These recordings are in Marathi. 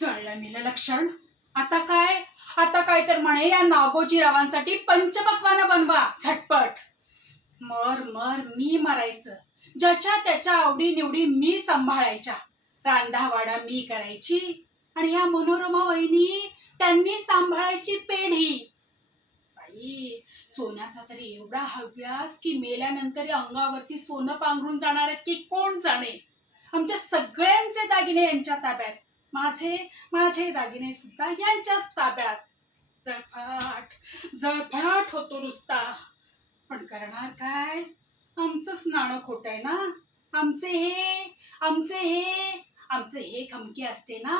जळलं मिलं लक्षण. आता काय तर म्हणे या नागोजीरावांसाठी पंचपक्वानं बनवा झटपट. मर मर मी मरायचं. ज्याच्या त्याच्या आवडी निवडी मी सांभाळायच्या. रांधावाडा मी करायची आणि ह्या मनोरमा वहिनी त्यांनी सांभाळायची पेढी. बाई, सोन्याचा तरी एवढा हव्यास की मेल्यानंतर या अंगावरती सोनं पांघरून जाणार आहेत की कोण जाणे. आमच्या सगळ्यांचे दागिने यांच्या ताब्यात. माझे दागिने सुद्धा यांच्याच ताब्यात. जळफळाट जळफळाट होतो नुसता. पण करणार काय? आमचंच नाणं खोट आहे ना. आमचे हे खमके असते ना,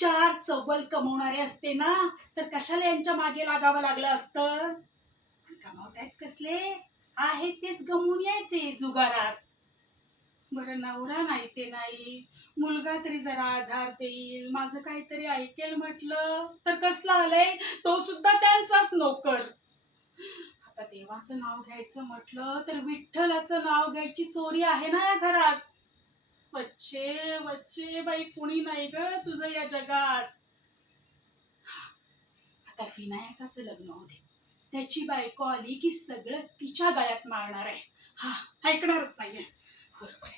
4 चव्वल कमवणारे असते ना, तर कशाला यांच्या मागे लागावं लागलं असतं. पण कमावतायत कसले? आहेत तेच गमवून यायचे जुगारात. बरं, नवरा नाही ते नाही, मुलगा तरी जरा आधार देईल, माझं काहीतरी ऐकेल म्हटलं तर कसला आलंय, तो सुद्धा त्यांचाच नोकर. आता देवाचं नाव घ्यायचं म्हटलं तर विठ्ठलाचं नाव घ्यायची चोरी आहे ना या घरात. वच्चे वच्चे बाई, कुणी नाही ग तुझं या जगात. आता विनायकाचं लग्न होते, त्याची बायको आली की सगळं तिच्या गळ्यात मारणार आहे. हा, ऐकणारच नाहीये. बरोबर.